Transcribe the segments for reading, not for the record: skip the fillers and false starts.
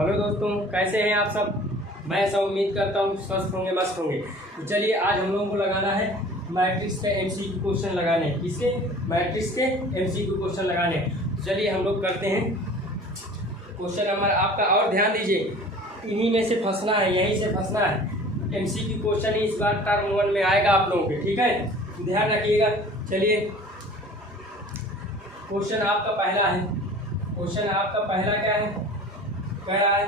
Hello दोस्तों, कैसे हैं आप सब। मैं ऐसा उम्मीद करता हूँ स्वस्थ होंगे, मस्त होंगे। तो चलिए आज हम लोगों को लगाना है मैट्रिक्स के एमसीक्यू क्वेश्चन लगाने। किसके? मैट्रिक्स के एमसीक्यू क्वेश्चन लगाने। तो चलिए हम लोग करते हैं क्वेश्चन नंबर आपका। और ध्यान दीजिए, इन्हीं में से फंसना है, यहीं से फंसना है। एमसीक्यू क्वेश्चन ही इस बार टर्म 1 में आएगा आप लोगों के, ठीक है, ध्यान रखिएगा। चलिए क्वेश्चन आपका पहला है। क्वेश्चन आपका पहला क्या है? कह रहा है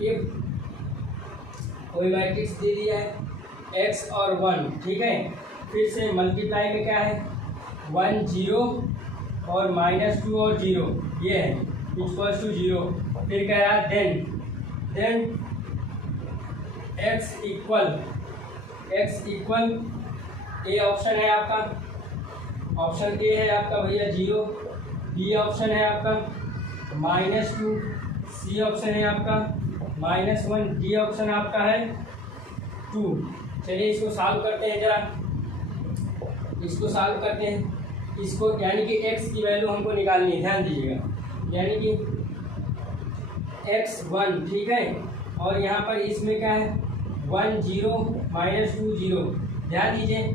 इफ कोई मैट्रिक्स दे दिया है x और 1, ठीक है। फिर से मल्टीप्लाई में क्या है? 1 0 और -2 और 0, ये है इक्वल्स टू 0। फिर कह रहा है then x equal A option है आपका, ऑप्शन ए है आपका भैया 0, बी ऑप्शन है आपका -2, सी ऑप्शन है आपका -1, डी ऑप्शन आपका है 2। चलिए इसको सॉल्व करते हैं, जरा इसको सॉल्व करते हैं। इसको यानी कि x की वैल्यू हमको निकालनी है, ध्यान दीजिएगा। यानी कि x1, ठीक है, और यहाँ पर इसमें क्या है 1 0 -2 0। ध्यान दीजिए,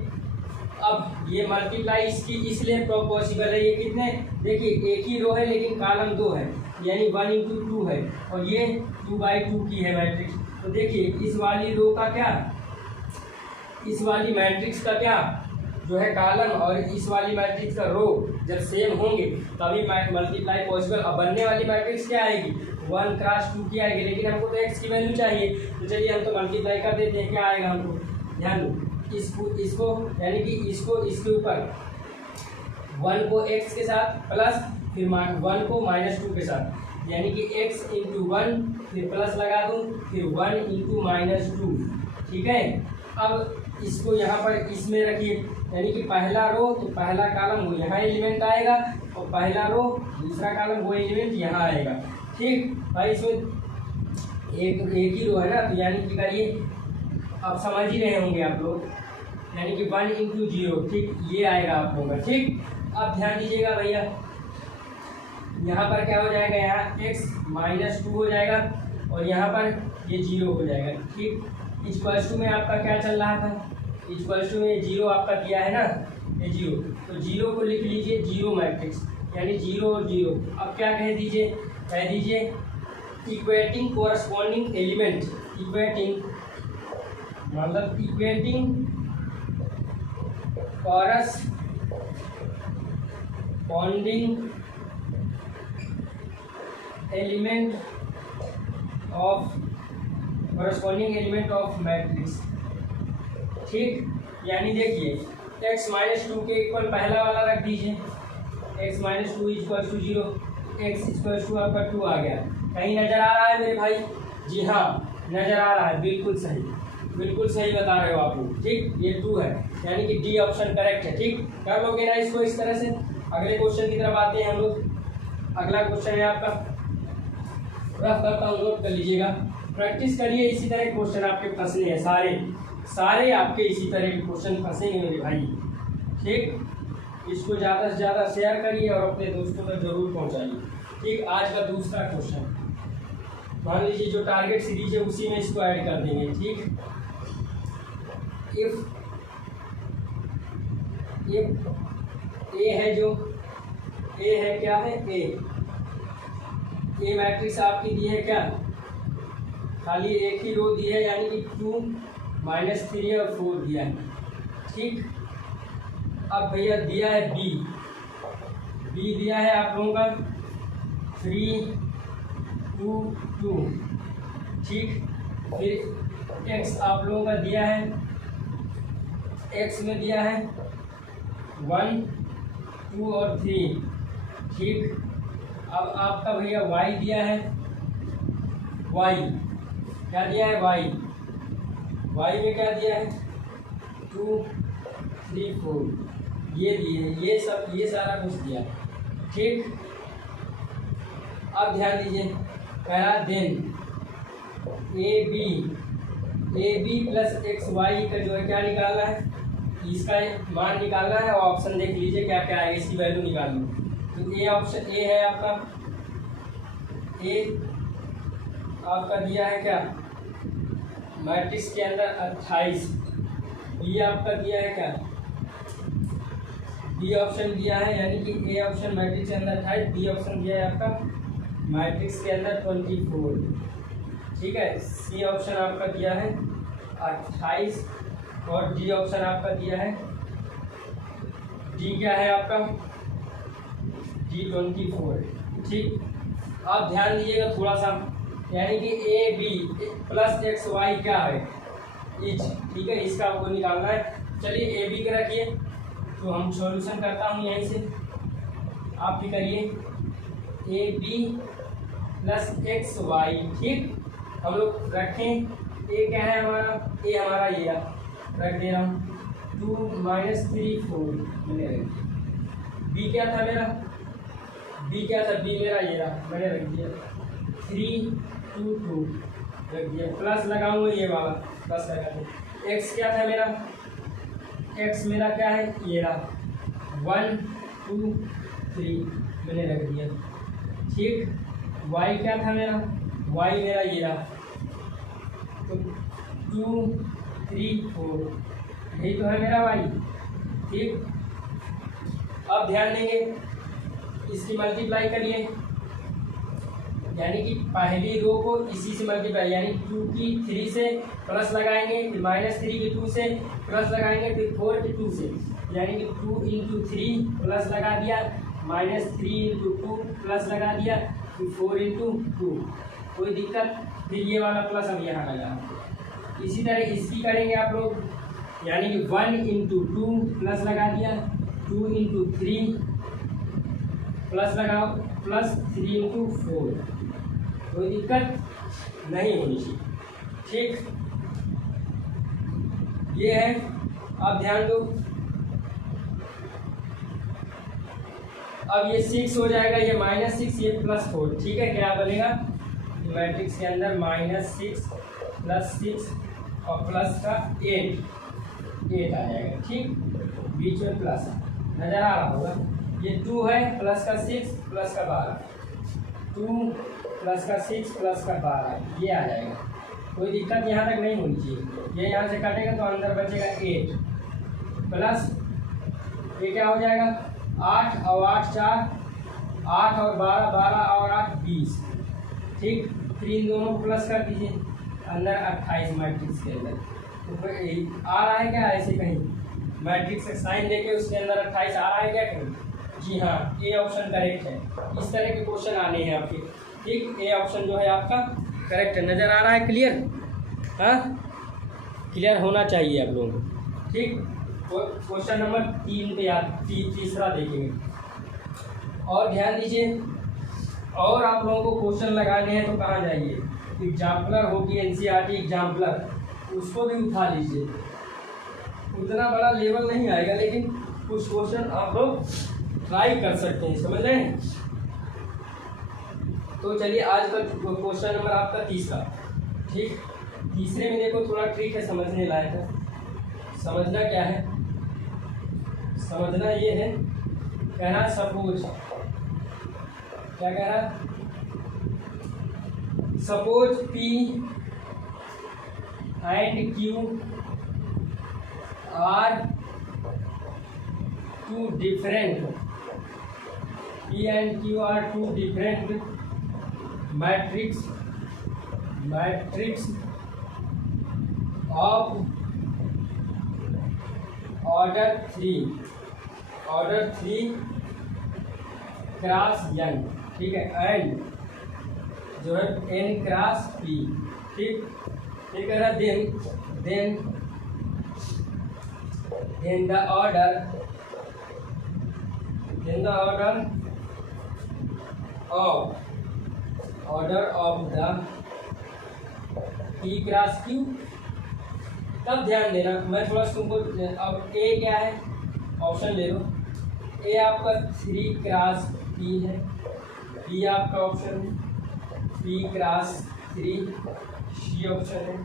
अब ये मल्टीप्लाई इसकी इसलिए पॉसिबल है। ये कितने, देखिए एक ही रो है लेकिन कॉलम 2 है, यानी 1 × 2 है, और ये 2/2 की है मैट्रिक्स। तो देखिए इस वाली रो का क्या, इस वाली मैट्रिक्स का क्या जो है कॉलम, और इस वाली मैट्रिक्स का रो जब सेम होंगे तभी मल्टीप्लाई पॉसिबल। अब बनने वाली मैट्रिक्स क्या आएगी? 1 × 2 की आएगी, लेकिन हमको तो x की वैल्यू चाहिए। तो चलिए हम तो मल्टीप्लाई कर देते हैं, क्या आएगा हमको, ध्यान दो। इसको यानी कि इसको इसके ऊपर 1 को x के साथ प्लस, फिर 1 को -2 के साथ, यानी कि x × 1, फिर प्लस लगा दूँ, फिर 1 × -2, ठीक है। अब इसको यहाँ पर इसमें रखिए, यानी कि पहला रो तो पहला कॉलम वो यहाँ एलिमेंट आएगा, और पहला रो दूसरा कॉलम वो एलिमेंट यहाँ आएगा, ठीक भाई। इसमें एक ही रो है ना, तो यानी कि करिए, अब समझ ही रहे होंगे आप लोग, यानी कि 1 × 0, ठीक, ये आएगा आप लोगों का, ठीक। अब ध्यान दीजिएगा भैया, यहाँ पर क्या हो जाएगा, यहाँ x -2 हो जाएगा, और यहाँ पर ये 0 हो जाएगा, ठीक। इक्वल्स टू में आपका क्या चल रहा था? इक्वल्स टू में 0 आपका दिया है ना, ये 0, तो 0 को लिख लीजिए 0 मैट्रिक्स, यानी 0 और 0। अब क्या कह दीजिए इक्वेटिंग कोरस्पॉन्डिंग एलिमेंट, इक्वेटिंग मतलब equating corresponding element of matrix, ठीक। यानी देखिए x -2 के इक्वल पहला वाला रख दीजिए, x -2 = 0, x = आपका 2 आ गया। कहीं नजर आ रहा है मेरे भाई? जी हाँ, नजर आ रहा है, बिल्कुल सही बता रहे हो आप लोग, ठीक। ये 2 है, यानी कि डी ऑप्शन करेक्ट है, ठीक। कर लोगे ना इसको इस तरह से। अगले क्वेश्चन की तरफ आते हैं हम लोग। अगला क्वेश्चन है आपका, रफ करता हूँ, नोट कर लीजिएगा, प्रैक्टिस करिए। इसी तरह क्वेश्चन आपके फंसने हैं, सारे आपके इसी तरह के क्वेश्चन फंसेंगे मेरे भाई, ठीक। इसको ज़्यादा से ज़्यादा शेयर करिए और अपने दोस्तों तक जरूर पहुँचाइए, ठीक। आज का दूसरा क्वेश्चन, मान लीजिए जो टारगेट सीरीज है उसी में इसको ऐड कर देंगे, ठीक। इफ ए है, जो ए है, क्या है ए मैट्रिक्स आपकी दी है क्या, खाली एक ही रो दी है, यानी कि 2 -3 और 4 दिया है, ठीक। अब भैया दिया है बी दिया है आप लोगों का 3 2 2, ठीक। फिर x आप लोगों का दिया है, x में दिया है 1 2 और 3, ठीक। अब आपका भैया y दिया है, y क्या दिया है, y में क्या दिया है 2 3 4, ये दिए, ये सारा कुछ दिया, ठीक। अब ध्यान दीजिए, पहला then a b plus x y का जो है क्या निकालना है, इसका मान निकालना है, और ऑप्शन देख लीजिए क्या क्या आएगा, इसकी वैल्यू निकालनी। तो ए ऑप्शन ए है आपका ए आपका दिया है क्या मैट्रिक्स के अंदर 28, बी आपका दिया है क्या, बी ऑप्शन दिया है, यानी कि ए ऑप्शन मैट्रिक्स के अंदर 28, बी ऑप्शन दिया है आपका मैट्रिक्स के अंदर 24, ठीक है। सी ऑप्शन आपका दिया है 28 और डी ऑप्शन आपका दिया है, डी क्या है आपका, डी 24, ठीक। आप ध्यान दीजिएगा थोड़ा सा, यानी कि a b plus x y क्या है, इच, ठीक है, इसका आपको निकालना है। चलिए ए बी का रखिए, तो हम सॉल्यूशन करता हूँ यहीं से, आप भी करिए a b plus x y, ठीक। हम लोग रखें ए क्या है हमारा, ए हमारा ये रख दे रहा हूँ 2 - 3 4 मैंने रख दिया। बी क्या था मेरा, बी क्या था, बी मेरा ये रहा, मैंने रख दिया 3 2 2 रख दिया, प्लस लगाऊंगा ये वाला, प्लस लगा दिया। एक्स क्या था मेरा, एक्स मेरा क्या है ये रहा 1 2 3 मैंने रख दिया, ठीक। वाई क्या था मेरा, वाई मेरा ये रहा, तो 2 3 4 यही तो है मेरा वाई, ठीक। अब ध्यान देंगे, इसकी मल्टीप्लाई करिए, यानी कि पहली रो को इसी से मल्टीप्लाई, यानी 2 की 3 से प्लस लगाएंगे, फिर -3 की 2 से प्लस लगाएंगे, फिर 4 की 2 से, यानी कि 2 × 3 प्लस लगा दिया, -3 × 2 प्लस लगा दिया, फिर 4 × 2, कोई दिक्कत, फिर ये वाला प्लस हम यहाँ लगा। इसी तरह इसकी करेंगे आप लोग, यानी कि 1 × 2 प्लस लगा दिया, 2 × 3 प्लस लगाओ, प्लस 3 × 4, कोई दिक्कत नहीं होनी चाहिए, ठीक। ये है, अब ध्यान दो, अब ये 6 हो जाएगा, ये -6, ये +4, ठीक है। क्या बनेगा मैट्रिक्स के अंदर -6 + 6 और प्लस का 8 आ जाएगा, ठीक। बीच में प्लस नजर आ रहा होगा, ये 2 है, प्लस का 6 प्लस का 12, 2 प्लस का 6 प्लस का 12, ये आ जाएगा, कोई दिक्कत यहाँ तक नहीं होनी चाहिए। ये यहाँ से काटेगा तो अंदर बचेगा 8 प्लस, ये क्या हो जाएगा 8 और 8 4, 8 और 12, 12 और 8 20, ठीक। फिर इन दोनों को प्लस कर दीजिए, अंदर 28 मैट्रिक्स के अंदर, तो फिर आ रहा है क्या ऐसे कहीं मैट्रिक्स का साइन देके उसके अंदर 28 आ रहा है क्या कहीं, जी हाँ, ए ऑप्शन करेक्ट है। इस तरह के क्वेश्चन आने हैं आपके, ठीक। ए ऑप्शन जो है आपका करेक्ट है, नज़र आ रहा है, क्लियर, हाँ क्लियर होना चाहिए आप लोगों को, ठीक। क्वेश्चन नंबर 3 पे याद तीसरा देखेंगे, और ध्यान दीजिए, और आप लोगों को क्वेश्चन लगाने हैं तो कहाँ जाइए, एग्जाम्पलर होगी NCERT एग्जाम्पलर, उसको भी उठा लीजिए, उतना बड़ा लेवल नहीं आएगा, लेकिन कुछ क्वेश्चन आप लोग ट्राई कर सकते हैं, समझ रहे हैं। तो चलिए आज का क्वेश्चन नंबर आपका तीसरा, ठीक। तीसरे में देखो थोड़ा ट्रिक है, समझने लायक है। समझना क्या है, समझना ये है, कहना सपोज, क्या कह रहा, suppose P and Q are two different, P and Q are two different matrix of order 3 cross n, ठीक है, एंड जो है n क्रॉस p, ठीक। ठीक है ना, then the order of the p cross q, तब ध्यान देना, मैं थोड़ा तुमको, अब ए क्या है ऑप्शन ले लो, ए आपका 3 क्रॉस p है, बी आपका ऑप्शन है p क्रॉस 3, सी ऑप्शन है,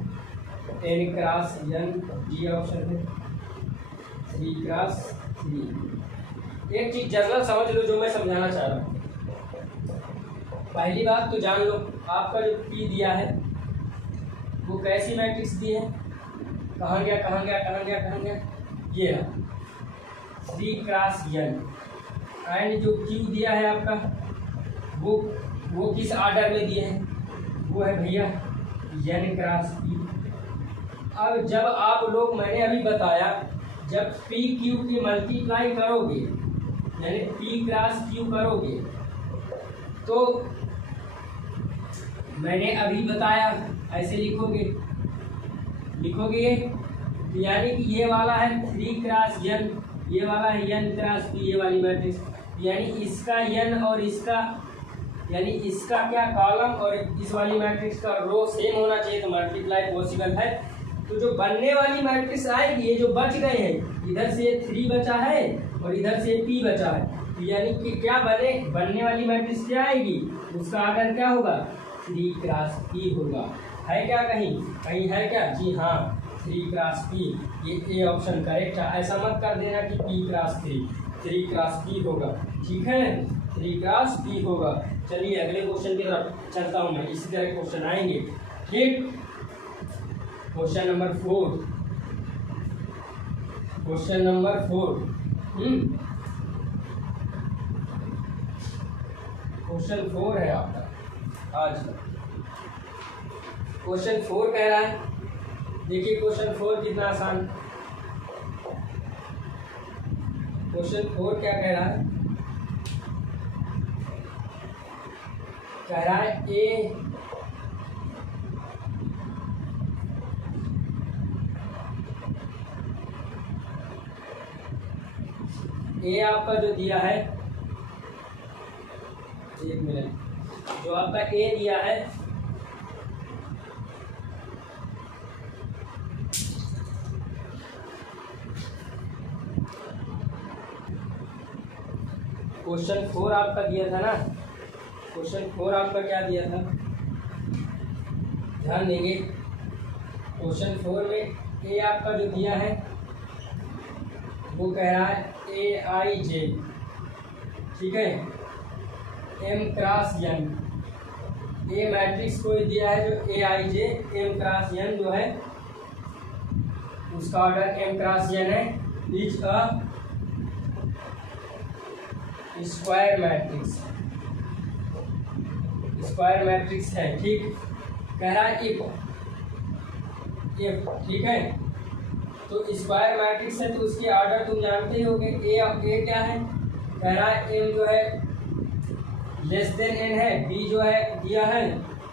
n cross n, D option है 3 क्रॉस 3। एक चीज जनरल समझ लो जो मैं समझाना चाह रहा हूँ, पहली बात तो जान लो, आपका जो P दिया है वो कैसी मैट्रिक्स दी है, कहाँ गया कहाँ गया कहाँ गया कहाँ गया, ये रहा 3 क्रॉस n। एंड जो Q दिया है आपका वो किस ऑर्डर में दिए हैं, वो है भैया n क्रॉस P। अब जब आप लोग, मैंने अभी बताया, जब P Q की मल्टीप्लाई करोगे यानी P क्रॉस Q करोगे, तो मैंने अभी बताया ऐसे लिखोगे ये, यानी कि ये वाला है 3 क्रॉस n, ये वाला है n क्रॉस P, ये वाली मैट्रिक्स, यानी इसका n और इसका, यानी इसका क्या कॉलम और इस वाली मैट्रिक्स का रो सेम होना चाहिए, तो मल्टीप्लाई पॉसिबल है। तो जो बनने वाली मैट्रिक्स आएगी, ये जो बच गए हैं, इधर से 3 बचा है और इधर से P बचा है, तो यानी कि क्या बनने वाली मैट्रिक्स क्या आएगी, उसका ऑर्डर क्या होगा, 3 क्रॉस P होगा। है क्या कहीं है क्या? जी हाँ, 3 क्रॉस P, ये ऑप्शन करेक्ट है। ऐसा मत कर देना कि P क्रॉस 3 क्रॉस P होगा, ठीक है, 3 क्रॉस P होगा। चलिए अगले क्वेश्चन की तरफ चलता हूँ मैं, इसी तरह क्वेश्चन आएंगे, ठीक। Question number 4, question number 4, question 4 है आपका आज का। क्वेश्चन 4 कह रहा है, देखिए क्वेश्चन 4 कितना आसान। क्वेश्चन 4 क्या कह रहा है, कह रहा है ए आपका जो दिया है, एक मिनट, जो आपका ए दिया है क्वेश्चन 4 आपका दिया था ना, क्वेश्चन 4 आपका क्या दिया था, ध्यान देंगे। क्वेश्चन 4 में ए आपका जो दिया है वो कह रहा है AIJ, ठीक है, M क्रॉस n। ए मैट्रिक्स को दिया है जो AIJ M क्रॉस n जो है, उसका ऑर्डर M क्रॉस n है, इज अ स्क्वायर मैट्रिक्स है, ठीक। कह रहा है इफ, ठीक है, तो स्क्वायर मैट्रिक्स है तो उसके ऑर्डर तुम जानते ही होगे। ए क्या है, कह रहा है एम जो है लेस देन एन है, बी जो है दिया है,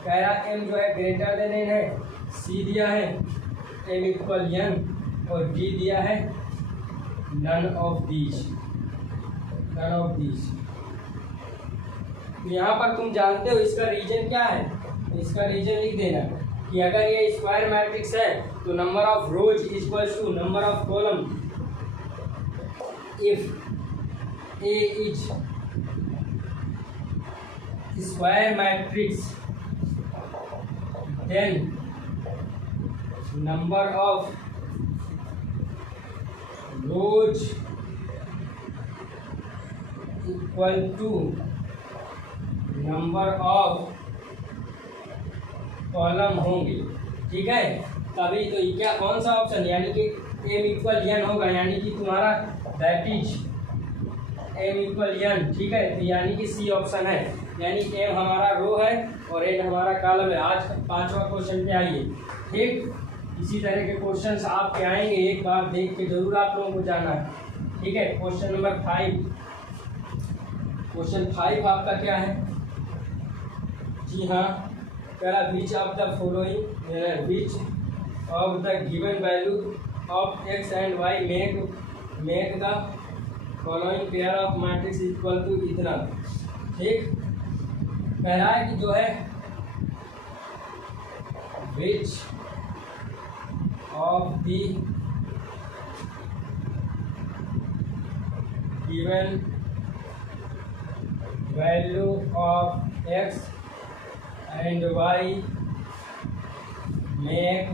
कह रहा है एम जो है ग्रेटर देन एन है, सी दिया है एम इक्वल एन, और डी दिया है नन ऑफ दीज। यहाँ पर तुम जानते हो इसका रीजन क्या है, इसका रीजन लिख देना कि अगर ये स्क्वायर मैट्रिक्स है तो number of rows equals to number of column. If A is square matrix then number of rows equal to number of column होंगे, ठीक है। तभी तो ये क्या, कौन सा ऑप्शन, यानी कि एम इक्वल एन होगा, यानी कि तुम्हारा that is m equal n, ठीक है। तो यानी कि सी ऑप्शन है, यानी एम हमारा रो है और एन हमारा कॉलम है। आज 5वां क्वेश्चन पे आइए, ठीक। इसी तरह के क्वेश्चंस आपके आएंगे, एक बार देख के जरूर आप लोगों को जाना है, ठीक है। क्वेश्चन नंबर 5, क्वेश्चन 5 आपका क्या है, जी हाँ, कह रहा which of the following, which of the given value of x and y make the following pair of matrix equal to इतना, ठीक। कह रहा है कि जो है which of the given value of x and y make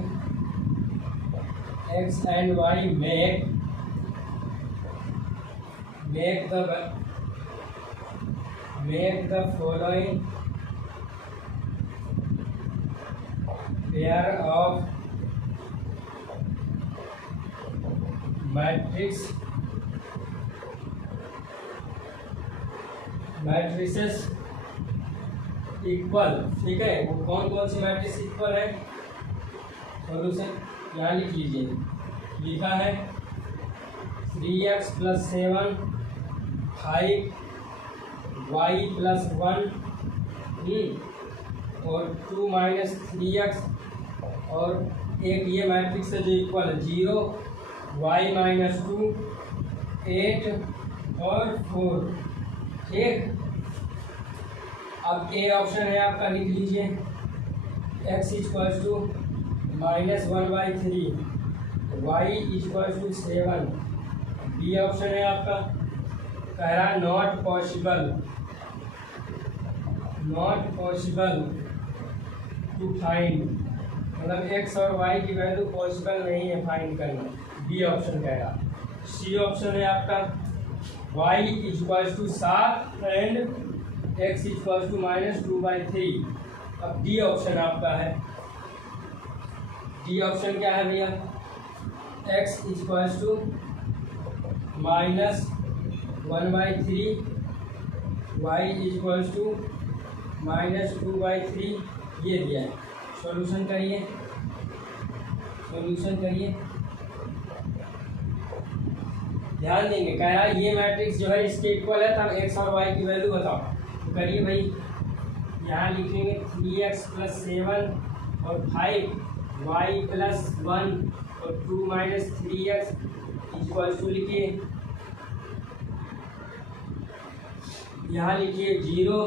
x and y make the following pair of matrices equal. ठीक है, वो कौन कौन सी मैट्रिक्स इक्वल है? सॉल्यूशन यहाँ लिख लीजिए, लिखा है 3x + 7 5y + 1 और 2 - 3x और एक ये मैट्रिक्स है जो इक्वल है 0 y - 2 8 और 4। ठीक, अब ए ऑप्शन है आपका, लिख लीजिए x = -1/3 y = 7। बी ऑप्शन है आपका, कह रहा है नॉट पॉसिबल टू फाइंड, मतलब x और y की वैल्यू पॉसिबल नहीं है फाइंड करना। बी ऑप्शन कह रहा। सी ऑप्शन है आपका y = 7 एंड x = -2/3। अब डी ऑप्शन आपका है, डी ऑप्शन क्या है भैया? x = -1/3 y = -2/3 ये दिया है। सॉल्यूशन करिए, ध्यान देंगे। कह रहा है ये मैट्रिक्स जो है इसके इक्वल है, तब x और y की वैल्यू बताओ। तो करिए भाई, यहाँ लिखेंगे 3x + 7 और 5y + 1 और 2 - 3x = लिखिए, यहाँ लिखिए 0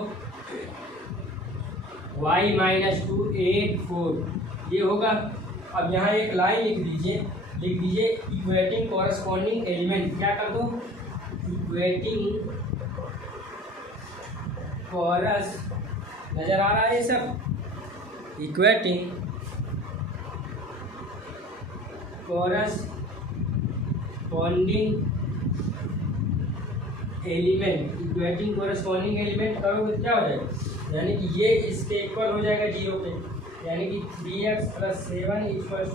y - 2 8 4 ये होगा। अब यहाँ एक लाइन लिख दीजिए इक्वेटिंग कॉरस्पॉन्डिंग एलिमेंट। क्या कर दो? इक्वेटिंग कॉरस, नजर आ रहा है ये सब? इक्वेटिंग कॉरस्पॉन्डिंग एलिमेंट करोगे तो क्या हो जाएगा? यानी कि ये इसके इक्वल हो जाएगा 0 पे, यानी कि 3x + 7 =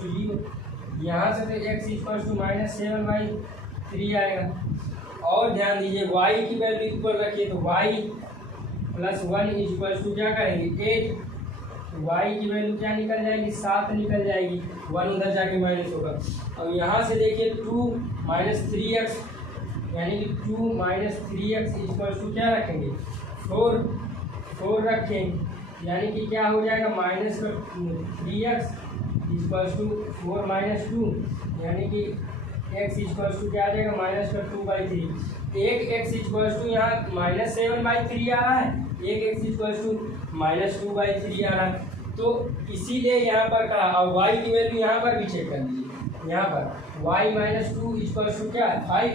0। यहाँ से तो x = -7/3 आएगा। और ध्यान दीजिए y की वैल्यू इक्वल रखिए, तो y + 1 = क्या करेंगे 8। तो y की वैल्यू क्या निकल जाएगी? 7 निकल जाएगी, 1 उधर जाके माइनस होगा। अब यहाँ से देखिए 2 - 3x, यानी कि 2 - 3x = क्या रखेंगे? 4 रखें, यानी कि क्या हो जाएगा? -3x = 4 - 2, यानी कि x = क्या आ जाएगा? -2/3। एक x = यहाँ -7/3 आ रहा है, एक x = -2/3 आ रहा है। तो इसीलिए यहाँ पर कहा। अब y की वैल्यू यहाँ पर भी चेक कर लीजिए, यहाँ पर y - 2 = क्या है? 5,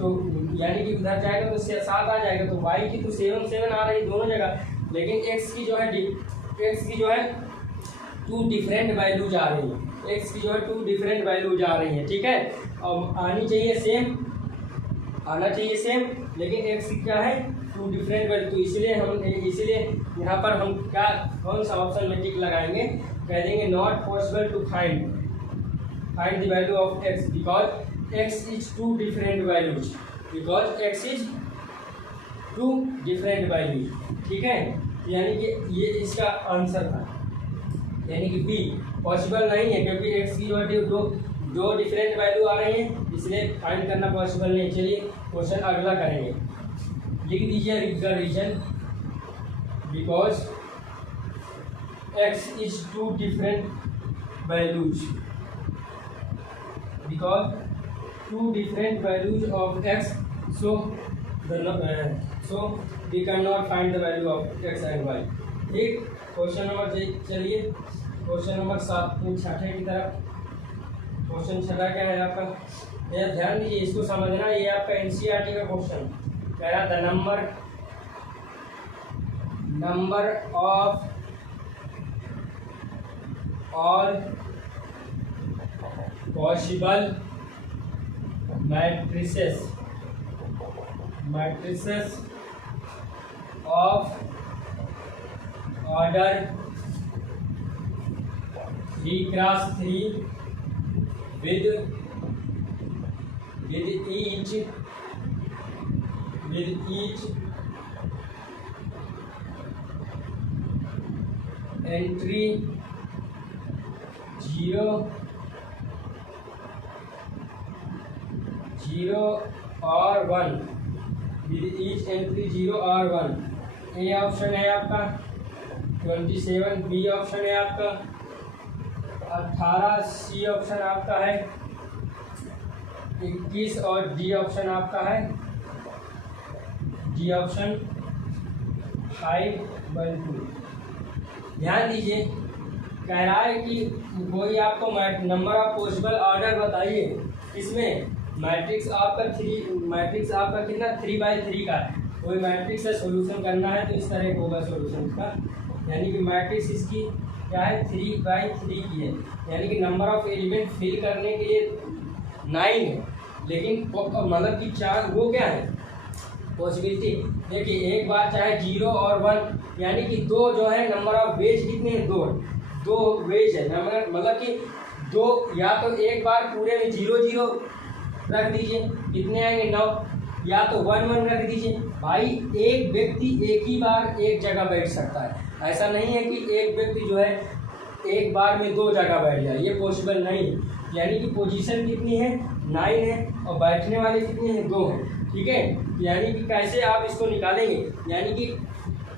तो यानी कि उधर जाएगा तो 7 आ जाएगा। तो y की तो 7 आ रही दोनों जगह, लेकिन x की जो है 2 डिफरेंट वैल्यूज आ रही है, ठीक है। अब आना चाहिए सेम, लेकिन x की क्या है? 2 डिफरेंट वैल्यू। तो इसलिए यहाँ पर हम कौन सा ऑप्शन में टिक लगाएंगे? कह देंगे not possible to find the value of x because x is 2 different values, ठीक है। यानी कि ये इसका आंसर था, यानी कि बी पॉसिबल नहीं है, क्योंकि x की वैल्यू दो डिफरेंट वैल्यू आ रही है, इसलिए फाइंड करना पॉसिबल नहीं। चलिए क्वेश्चन अगला करेंगे। लिख दीजिए reason because x is 2 different values, of x, so we cannot find the value of x and y। ठीक, क्वेश्चन नंबर चलिए क्वेश्चन नंबर 7 छठे की तरफ। क्वेश्चन छठा क्या है आपका? ये ध्यान दीजिए, इसको समझना। ये आपका एनसीईआरटी का क्वेश्चन कह रहा था number of all possible matrices of order 3x3 with each entry 0 और 1, with each entry 0 और 1। ए ऑप्शन है आपका 27, बी ऑप्शन है आपका 18, सी ऑप्शन आपका है 21 और डी ऑप्शन आपका है डी ऑप्शन 5/2। ध्यान दीजिए, कह रहा है कि कोई आपको नंबर ऑफ पॉसिबल ऑर्डर बताइए। इसमें मैट्रिक्स आपका कितना 3/3 का है। कोई मैट्रिक्स है, सॉल्यूशन करना है तो इस तरह का होगा सॉल्यूशन का। यानी कि मैट्रिक्स इसकी क्या है 3/3 की है, यानी कि नंबर ऑफ एलिमेंट फिल करने के लिए 9 है, लेकिन मतलब कि 4 वो क्या है पॉसिबिलिटी। देखिए एक बार चाहे 0 और 1, यानी कि 2 जो है नंबर ऑफ वेज कितने हैं 2 वेज है, मतलब कि 2 या तो एक बार पूरे में 0 रख दीजिए, कितने आएंगे 9, या तो 1 रख दीजिए। भाई एक व्यक्ति एक ही बार एक जगह बैठ सकता है, ऐसा नहीं है कि एक व्यक्ति जो है एक बार में 2 जगह बैठ जाए, ये पॉसिबल नहीं है। यानी कि पोजीशन कितनी है 9 है और बैठने वाले कितने हैं 2 हैं, ठीक है। यानी कि कैसे आप इसको निकालेंगे, यानी कि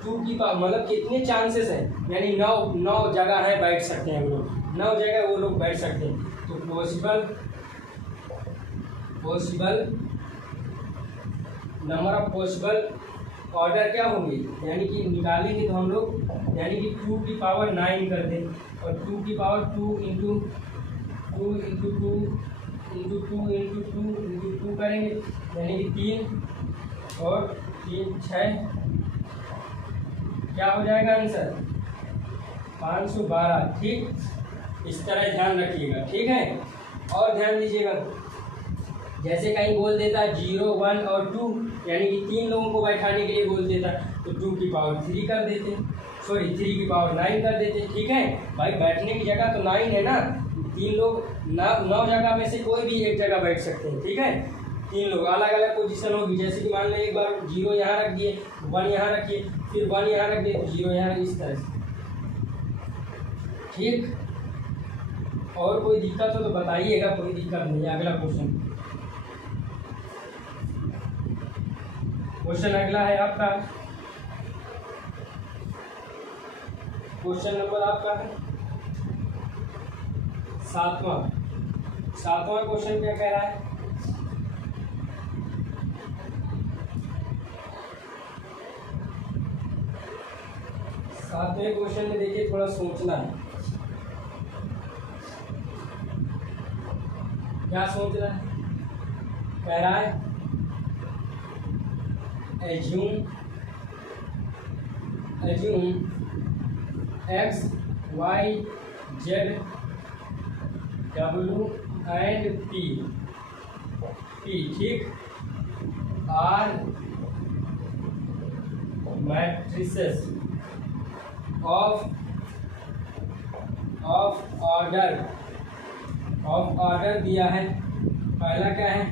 2 की पावर मतलब कितने चांसेस हैं, यानी 9 जगह है बैठ सकते हैं वो लोग, 9 जगह वो लोग बैठ सकते हैं। तो possible number of possible order क्या होंगे, यानी कि निकालेंगे तो हम लोग यानी कि 2 की पावर 9 कर दें, और 2 की पावर 2 इंटू 2 करेंगे, यानी कि 3 और 3 6, क्या हो जाएगा आंसर 512। ठीक, इस तरह ध्यान रखिएगा, ठीक है। और ध्यान दीजिएगा, जैसे कहीं बोल देता 0 1 और 2, यानी कि 3 लोगों को बैठाने के लिए बोल देता तो 2 की पावर 3 कर देते, 3 की पावर 9 कर देते, ठीक है। भाई बैठने की जगह तो 9 है ना, 3 लोग 9 जगह में से कोई भी एक जगह बैठ सकते हैं, ठीक है। 3 लोग अलग अलग पोजीशन होगी, जैसे कि मान लो एक बार 0 यहाँ रख दिए, 1 यहाँ रखिए, फिर 1 यहाँ रख दिए, 0 यहाँ, इस तरह से, ठीक। और कोई दिक्कत हो तो बताइएगा, कोई दिक्कत नहीं है। अगला क्वेश्चन अगला है आपका, क्वेश्चन नंबर आपका है 7वां क्वेश्चन क्या कह रहा है। सातवें क्वेश्चन में देखिए थोड़ा सोचना है, क्या सोच रहा है। कह रहा है assume x y z w and p, ठीक, are matrices of ऑर्डर दिया है। पहला क्या है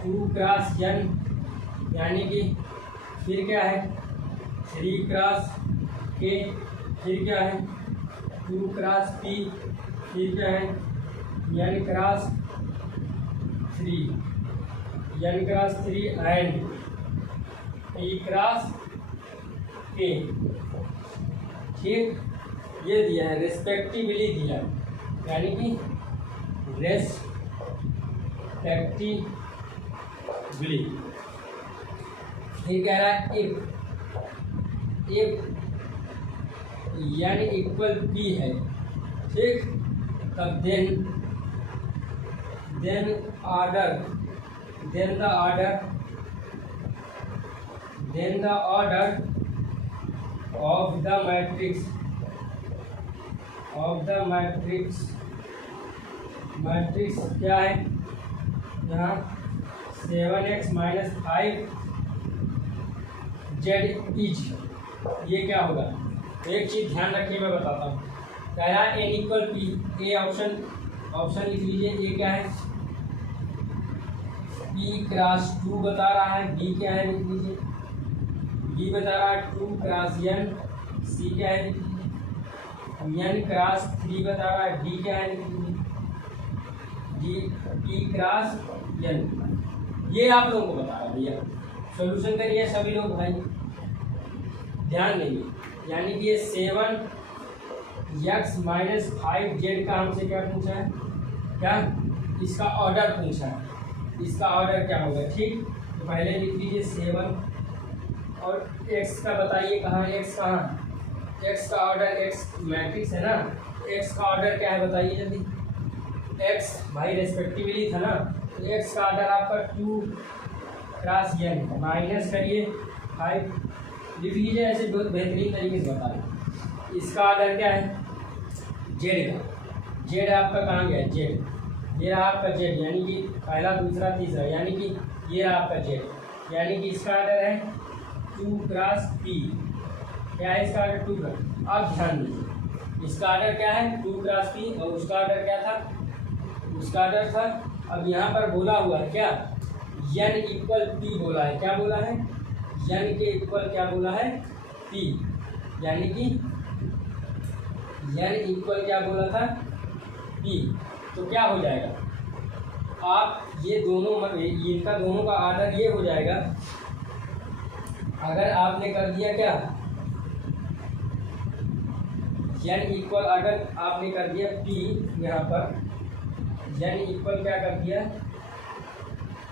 2x n, यानी कि फिर क्या है 3x k, फिर क्या है 2x p, फिर क्या है n×3 एंड p×k, ठीक। ये दिया है रेस्पेक्टिवली दिया है, यानी कि रेस्पेक्टिवली। फिर कह रहा है इफ यानी इक्वल p है, ठीक, तब then the order of the matrix क्या है यहाँ 7x - 5z इज, ये क्या होगा। एक चीज़ ध्यान रखिए, मैं बताता हूँ। कह रहा है n equal P. A option लिख लीजिए। ए क्या है, p क्रॉस 2 बता रहा है। b क्या है लिख लीजिए। b बता रहा है 2 क्रॉस n। c क्या है लिख लीजिए। n क्रॉस 3 बता रहा है। d क्या है लिख लीजिए। d p cross n। ये आप लोगों को बता रहा है भैया। सोल्यूशन करिए सभी लोग भाई, ध्यान देंगे। यानी कि ये 7x माइनस 5z का हमसे क्या पूछा है, क्या इसका ऑर्डर पूछा है। इसका ऑर्डर क्या होगा, ठीक। तो पहले लिख लीजिए 7 और x का बताइए कहाँ, x कहाँ, x का ऑर्डर, x मैट्रिक्स है ना, x का ऑर्डर क्या है बताइए जल्दी। x भाई रेस्पेक्टिवली था ना, तो x का ऑर्डर आपका 2 क्रॉस n माइनस करिए 5 लिख लीजिए। ऐसे बहुत बेहतरीन तरीके से बता रहे। इसका ऑर्डर क्या है, जेड का। जेड आपका कहाँ गया, जेड, ये रहा आपका जेड, यानी कि पहला दूसरा तीसरा, यानी कि ये रहा आपका जेड, यानी कि इसका ऑर्डर है 2 क्रॉस p। क्या है इसका ऑर्डर, 2 क्रॉस। अब ध्यान दीजिए, इसका ऑर्डर क्या है 2 क्रॉस p और उसका ऑर्डर क्या था, उसका ऑर्डर था। अब यहाँ पर बोला हुआ है क्या, n इक्वल p बोला है। क्या बोला है, n के इक्वल क्या बोला है, p, यानी कि n इक्वल क्या बोला था, p। तो क्या हो जाएगा, आप ये दोनों, इनका दोनों का ऑर्डर ये हो जाएगा। अगर आपने कर दिया क्या, n इक्वल, अगर आपने कर दिया p, यहाँ पर n इक्वल क्या कर दिया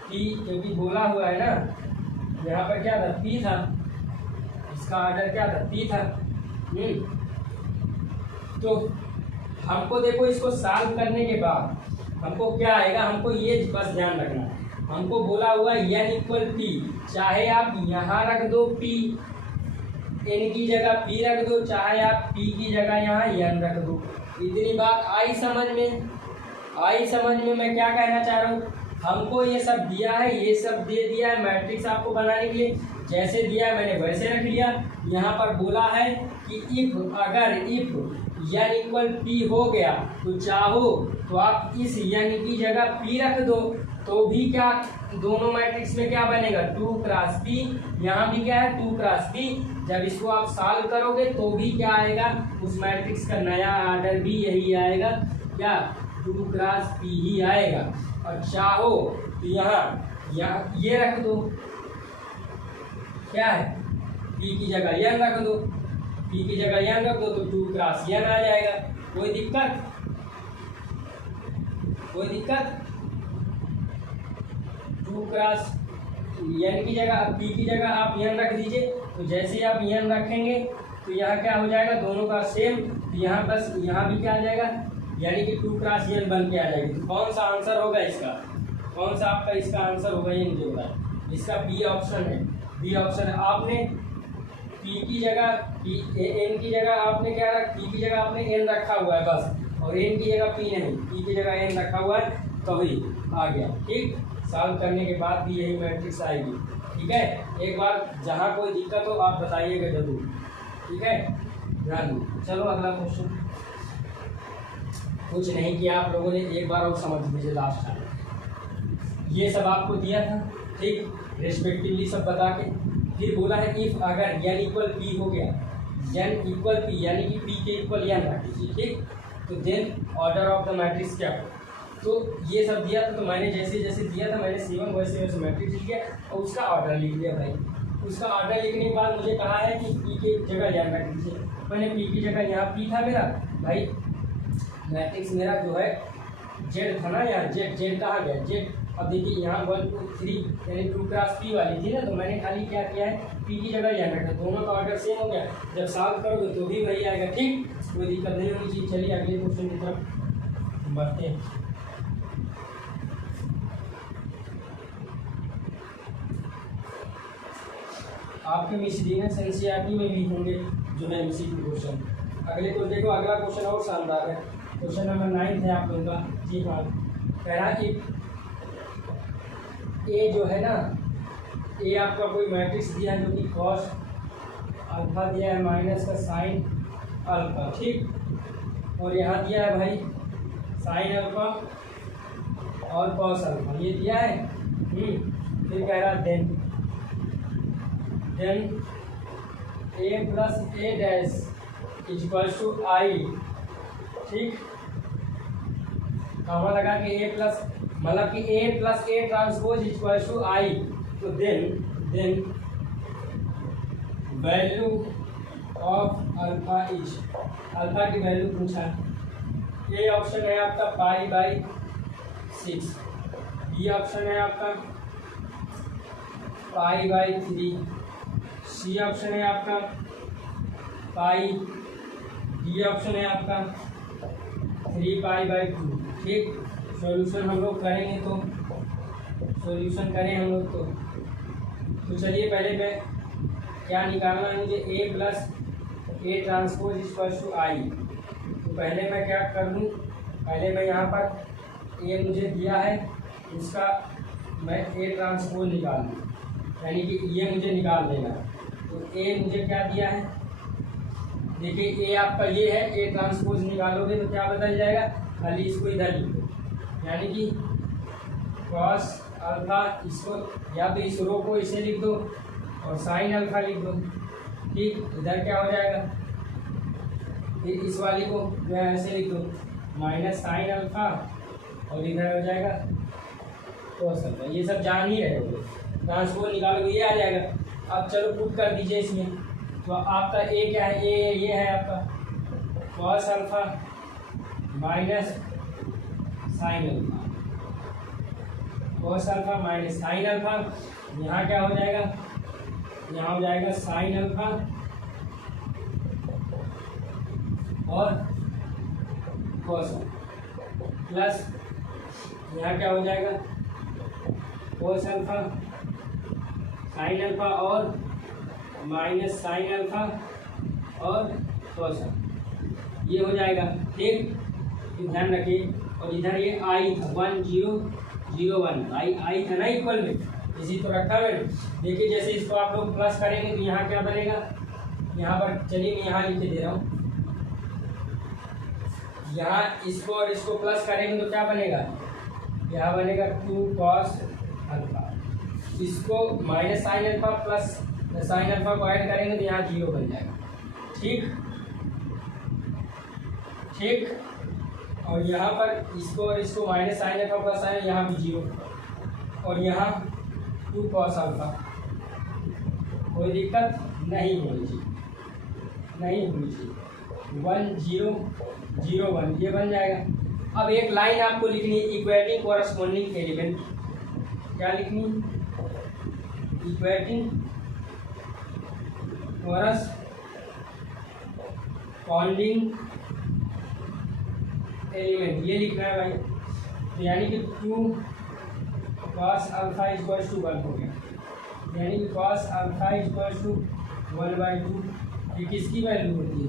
p, क्योंकि बोला हुआ है ना, यहाँ पर क्या था p था, इसका ऑर्डर क्या था p था। तो हमको देखो, इसको सॉल्व करने के बाद हमको क्या आएगा, हमको ये बस ध्यान रखना है। हमको बोला हुआ n इक्वल p, चाहे आप यहाँ रख दो p, n की जगह p रख दो, चाहे आप p की जगह यहाँ n रख दो। इतनी बात आई समझ में, आई समझ में। मैं क्या कहना चाह रहा हूँ, हमको ये सब दिया है, ये सब दे दिया है मैट्रिक्स आपको बनाने के लिए, जैसे दिया है मैंने वैसे रख लिया। यहाँ पर बोला है कि इफ, अगर इफ n इक्वल p हो गया तो चाहो तो आप इस n की जगह p रख दो, तो भी क्या दोनों मैट्रिक्स में क्या बनेगा, 2 क्रॉस p। यहाँ भी क्या है 2 क्रॉस p। जब इसको आप सॉल्व करोगे तो भी क्या आएगा, उस मैट्रिक्स का नया ऑर्डर भी यही आएगा, क्या 2 क्रॉस p ही आएगा। और चाहो तो यहाँ ये रख दो, क्या है p की जगह n रख दो, p की जगह n रख दो तो 2 क्रॉस n आ जाएगा। कोई दिक्कत, कोई दिक्कत। 2 क्रॉस n की जगह, p की जगह आप n रख दीजिए। तो जैसे ही आप n रखेंगे तो यहाँ क्या हो जाएगा, दोनों का सेम। तो यहाँ बस यहाँ भी क्या आ जाएगा, यानी कि 2 क्रॉस n बन के आ जाएगी। तो कौन सा आंसर होगा इसका, कौन सा आपका इसका आंसर होगा, ये मुझे बताएं। इसका बी ऑप्शन है, बी ऑप्शन है। आपने p की जगह n की जगह आपने क्या रखा, p की जगह आपने n रखा हुआ है बस, और n की जगह p नहीं, p की जगह n रखा हुआ है, तभी आ गया। ठीक, सॉल्व करने के बाद भी यही मैट्रिक्स आएगी। ठीक है, एक बार जहाँ कोई दिक्कत हो आप बताइएगा जरूर। ठीक है, ध्यान दो। चलो अगला क्वेश्चन। कुछ नहीं किया आप लोगों ने, एक बार और समझ लीजिए लास्ट टाइम। ये सब आपको दिया था, ठीक, रेस्पेक्टिवली सब बता के। फिर बोला है इफ अगर n इक्वल p हो गया, n इक्वल p यानी कि p के इक्वल n रख दीजिए। ठीक, तो then order of the matrix क्या हो। तो ये सब दिया था, तो मैंने जैसे जैसे दिया था मैंने C1 वैसे वैसे मैट्रिक्स लिख लिया और उसका ऑर्डर लिख लिया भाई। उसका ऑर्डर लिखने के बाद मुझे कहा है कि p के जगह n रख दीजिए। मैंने p की जगह यहाँ p था मेरा भाई, मैट्रिक्स मेरा जो है जेड था ना, यहाँ जेड कहाँ गया, जेड। अब देखिए यहाँ 1 2 3 यानी 2 क्रॉस p वाली थी ना, तो मैंने खाली क्या किया है, p की जगह n रखा, दोनों का ऑर्डर सेम हो गया। जब सॉल्व करोगे तो भी वही आएगा। ठीक, कोई दिक्कत नहीं होनी चाहिए। चलिए अगले क्वेश्चन की तरफ बढ़ते हैं। आपके मिसलिनियस एनसीईआरटी में भी होंगे जो है एमसीक्यू क्वेश्चन। अगले को देखो, अगला क्वेश्चन और शानदार है। क्वेश्चन नंबर 9 है आप लोगों का। जी हाँ, कह रहा कि ए जो है ना, ए आपका कोई मैट्रिक्स दिया है जो कि कॉस अल्फा दिया है माइनस का साइन अल्फा। ठीक, और यहाँ दिया है भाई साइन अल्फा और कॉस अल्फा, ये दिया है। फिर कह रहा then A plus A dash equals to I. ठीक, कॉमा लगा के ए प्लस, मतलब कि A plus A transpose equals to I. तो then value of alpha is, alpha की वैल्यू पूछा। ए ऑप्शन है आपका π/6, बी ऑप्शन है आपका π/3, सी ऑप्शन है आपका पाई, डी ऑप्शन है आपका 3π/2। ठीक, सॉल्यूशन हम लोग करेंगे, तो सॉल्यूशन करें हम लोग तो चलिए पहले मैं क्या निकालना है मुझे, A plus A transpose equals to I. तो पहले मैं क्या कर लूँ, पहले मैं यहाँ पर ए मुझे दिया है, इसका मैं ए ट्रांसपोज निकाल लूँ, यानी कि ये मुझे निकाल देना। तो ए मुझे क्या दिया है, देखिए ए आपका ये है, ए ट्रांसपोज निकालोगे तो क्या बदल जाएगा, खाली इसको इधर लिख दो, यानी कि कॉस अल्फा, इसको या तो इस रो को इसे लिख दो और साइन अल्फा लिख दो। ठीक, इधर क्या हो जाएगा, फिर इस वाली को जो है ऐसे लिख दो माइनस साइन अल्फा और इधर हो जाएगा कॉस अल्फा। ये सब जान ही रहे हो, ट्रांसपोज निकालोगे ये आ जाएगा। अब चलो पुट कर दीजिए इसमें, तो आपका ए क्या है, ये है आपका cos alpha minus sine alpha, cos alpha minus sine alpha. यहाँ क्या हो जाएगा, यहाँ हो जाएगा साइन अल्फा और कॉस प्लस यहाँ क्या हो जाएगा कॉस अल्फा साइन अल्फा और माइनस साइन अल्फा और कॉस, ये हो जाएगा। ठीक, ध्यान रखिए। और इधर ये आई था 1001, आई था ना इक्वल में, इसी तो रखा मैंने। देखिए जैसे इसको आप लोग प्लस करेंगे तो यहाँ क्या बनेगा, यहाँ पर चलिए मैं यहाँ लिख के दे रहा हूँ, यहाँ इसको और इसको प्लस करेंगे तो क्या बनेगा, यहाँ बनेगा 2 कॉस अल्फा, इसको minus sine alpha plus sine alpha को ऐड करेंगे तो यहाँ 0 बन जाएगा। ठीक, और यहाँ पर इसको और इसको minus sine alpha plus sign, यहाँ भी 0 और यहाँ 2 कॉस अल्फा। कोई दिक्कत नहीं होनी चाहिए, 1001, ये बन जाएगा। अब एक लाइन आपको लिखनी है, इक्वेटिंग कोरस्पोंडिंग एलिमेंट। क्या लिखनी, इक्वेटिंग कोरस्पोंडिंग एलिमेंट, ये लिखना है भाई। तो यानी कि 2 कॉस अल्फा इक्वल्स टू 1 हो गया, यानी कि कॉस अल्फा इक्वल्स टू 1/2। ये किसकी वैल्यू होती है,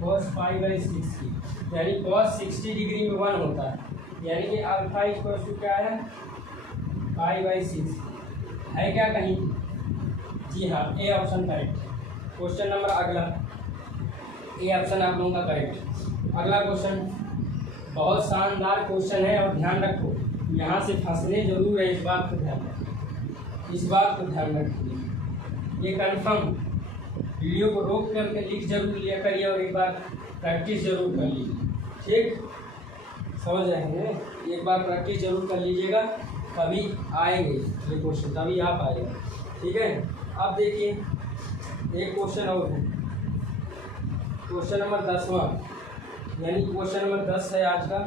कॉस π/6 की, यानी कॉस 60 डिग्री में 1 होता है, यानी कि अल्फा इक्वल्स टू क्या है π/6 है क्या कहीं, जी हाँ, A option correct. Question number अगला, ए ऑप्शन आप लोगों का करेक्ट। अगला क्वेश्चन बहुत शानदार क्वेश्चन है, और ध्यान रखो यहाँ से फंसने जरूर है, इस बात को ध्यान रखिए। ये कंफर्म, वीडियो को रोक करके लिख जरूर लिया करिए और एक बार प्रैक्टिस जरूर कर लीजिए। ठीक, समझ रहे हैं, एक बार प्रैक्टिस जरूर कर लीजिएगा, तभी आएंगे ये क्वेश्चन, तभी आप आएगा। ठीक है, अब देखिए एक क्वेश्चन और है, क्वेश्चन नंबर 10वां, यानी क्वेश्चन नंबर 10 है आज का।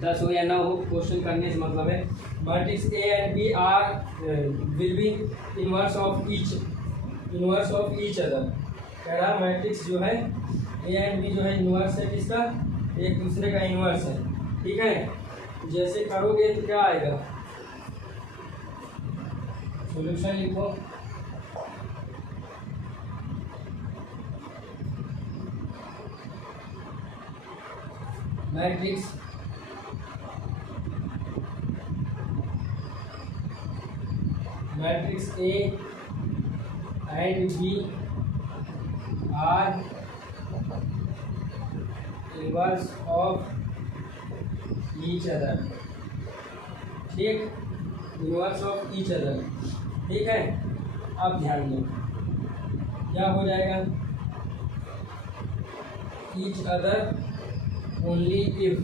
10 हो या ना हो, क्वेश्चन करने से मतलब है। Matrix A and B are will be inverse of each other. कह रहा मैट्रिक्स जो है ए एंड बी जो है इनवर्स है किसका, एक दूसरे का इनवर्स है। ठीक है, जैसे करोगे तो क्या आएगा, सॉल्यूशन लिखो। Matrix A and B are inverse of each other, ठीक, इनवर्स ऑफ ईच अदर, ठीक है। अब ध्यान दो क्या हो जाएगा, each other only if,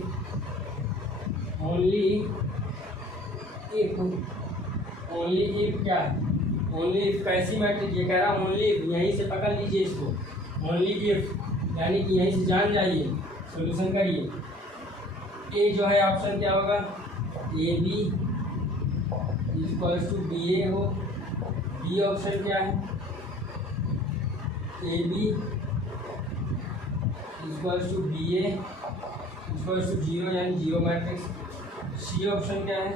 only if, only if क्या, ओनली इफ कैसी मैट्रिक्स, ये कह रहा हूँ ओनली इफ, यहीं से पकड़ लीजिए इसको, ओनली इफ यानी कि यहीं से जान जाइए, सॉल्यूशन करिए। ए जो है ऑप्शन क्या होगा, A B equals to B A हो, बी ऑप्शन क्या है, A B equals to B A equals to zero यानी जीरो मैट्रिक्स। सी ऑप्शन क्या है,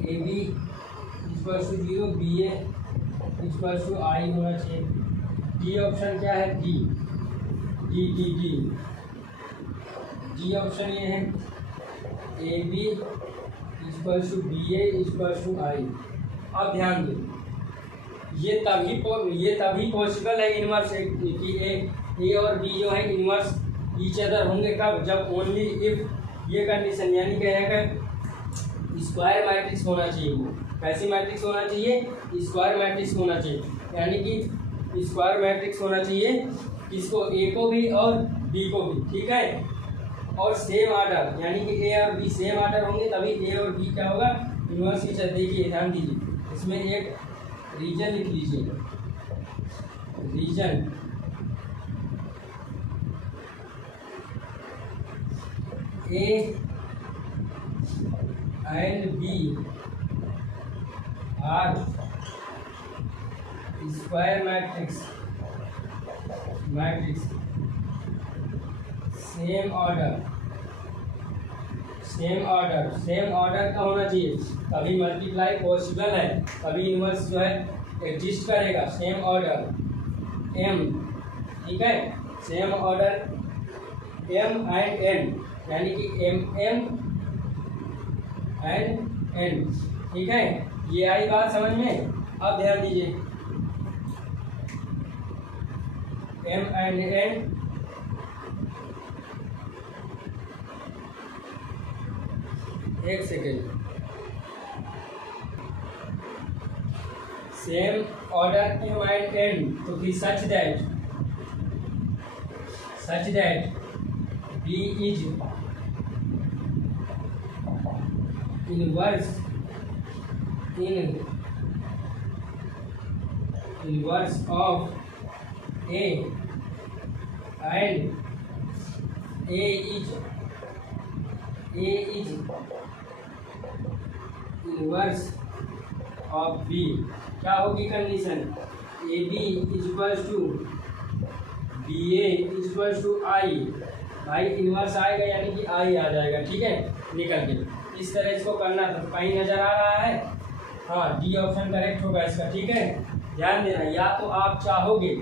A B equals to zero, B A equals to I होना चाहिए। D option क्या है, D D D D D option ये है, A B equals to B A equals to I. अब ध्यान दो, ये तभी पॉसिबल है इनवर्स कि ए और बी जो है इनवर्स ईच अदर होंगे, कब, जब ओनली इफ ये कंडीशन, यानी कहेगा स्क्वायर मैट्रिक्स होना चाहिए, वो कैसी मैट्रिक्स होना चाहिए, स्क्वायर मैट्रिक्स होना चाहिए, यानी कि स्क्वायर मैट्रिक्स होना चाहिए किसको, ए को भी और बी को भी, ठीक है, और सेम आर्डर, यानी कि ए और बी सेम आर्डर होंगे तभी ए और बी क्या होगा, इनवर्स ईच अदर। देखिए ध्यान दीजिए, इसमें एक रीजन लिख लीजिए, reason A and B are square matrix, same order, same order का होना चाहिए तभी मल्टीप्लाई पॉसिबल है, तभी इनवर्स जो है एग्जिस्ट करेगा। सेम ऑर्डर एम, ठीक है, same order M and n, यानी कि एम एम एंड एन, ठीक है, ये आई बात समझ में। अब ध्यान दीजिए, एम एंड एन, एक second, same order M and N, तो फिर such that B is inverse of A and A is inverse of B. क्या होगी condition, A B equals to B A equals to I, भाई inverse आएगा यानी कि आई आ जाएगा, ठीक है, निकल के। इस तरह इसको करना था, तो कहीं नजर आ रहा है, हाँ डी ऑप्शन करेक्ट होगा इसका, ठीक है। ध्यान देना, या तो आप चाहोगे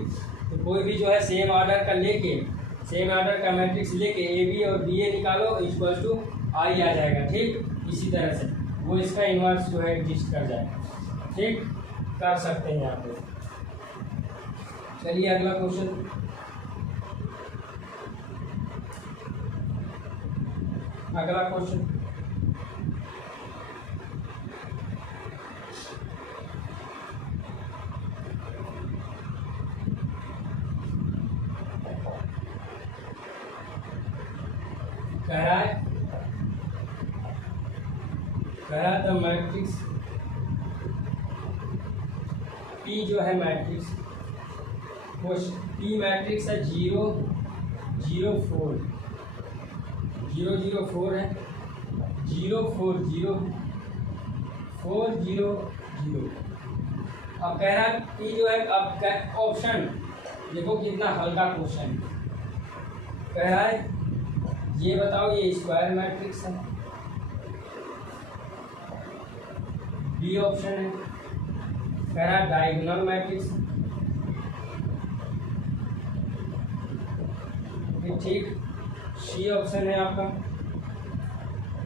तो कोई भी जो है सेम ऑर्डर का लेके, सेम ऑर्डर का मैट्रिक्स लेके ए बी और बी ए निकालो इक्वल्स टू आई आ जाएगा, ठीक, इसी तरह से वो इसका इनवर्स जो है एग्जिस्ट कर जाएगा, ठीक, कर सकते हैं यहाँ पे। चलिए अगला क्वेश्चन, अगला क्वेश्चन कह रहा है द मैट्रिक्स पी जो है मैट्रिक्स, पी मैट्रिक्स है 0 0 4 0 0 4 है, 0 4 0 4 0 0। अब कह रहा है पी जो है, अब ऑप्शन देखो कितना हल्का क्वेश्चन कह रहा है, ये बताओ ये स्क्वायर मैट्रिक्स है, बी ऑप्शन है, कह रहा है डायगोनल मैट्रिक्स, ठीक, सी ऑप्शन है आपका,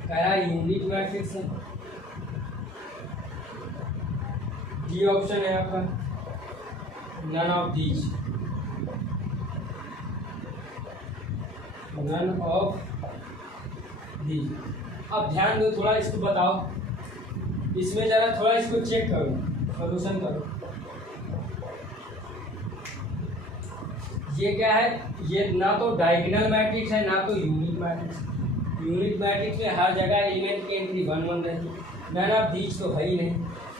कह रहा है यूनिट मैट्रिक्स है, डी ऑप्शन है आपका none of these. None of these. अब ध्यान दो थोड़ा, इसको बताओ, इसमें जरा थोड़ा इसको चेक करो, सॉल्यूशन करो। ये क्या है, ये ना तो डायगोनल मैट्रिक्स है ना तो यूनिट मैट्रिक्स। यूनिट मैट्रिक्स में हर जगह एलिमेंट की एंट्री 1 1 रहती है, नन ऑफ दीज तो है ही नहीं,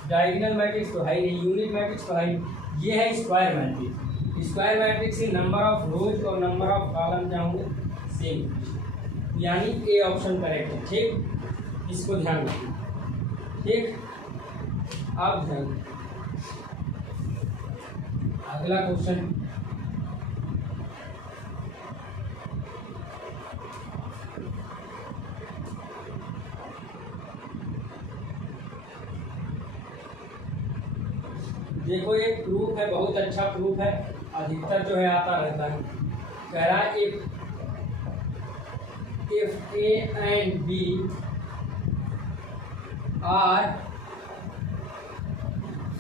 डायगोनल मैट्रिक्स तो है ही नहीं, यूनिट मैट्रिक्स तो है ही। ये है स्क्वायर मैट्रिक्स। स्क्वायर मैट्रिक्स से नंबर ऑफ रोज और नंबर ऑफ कॉलम क्या होंगे, सेम, यानी ए ऑप्शन करेक्ट है। ठीक, इसको ध्यान रखिए। ठीक, आप ध्यान, अगला क्वेश्चन, देखो ये प्रूफ है, बहुत अच्छा प्रूफ है, अधिकतर जो है आता रहता है। कह रहा है if A and B are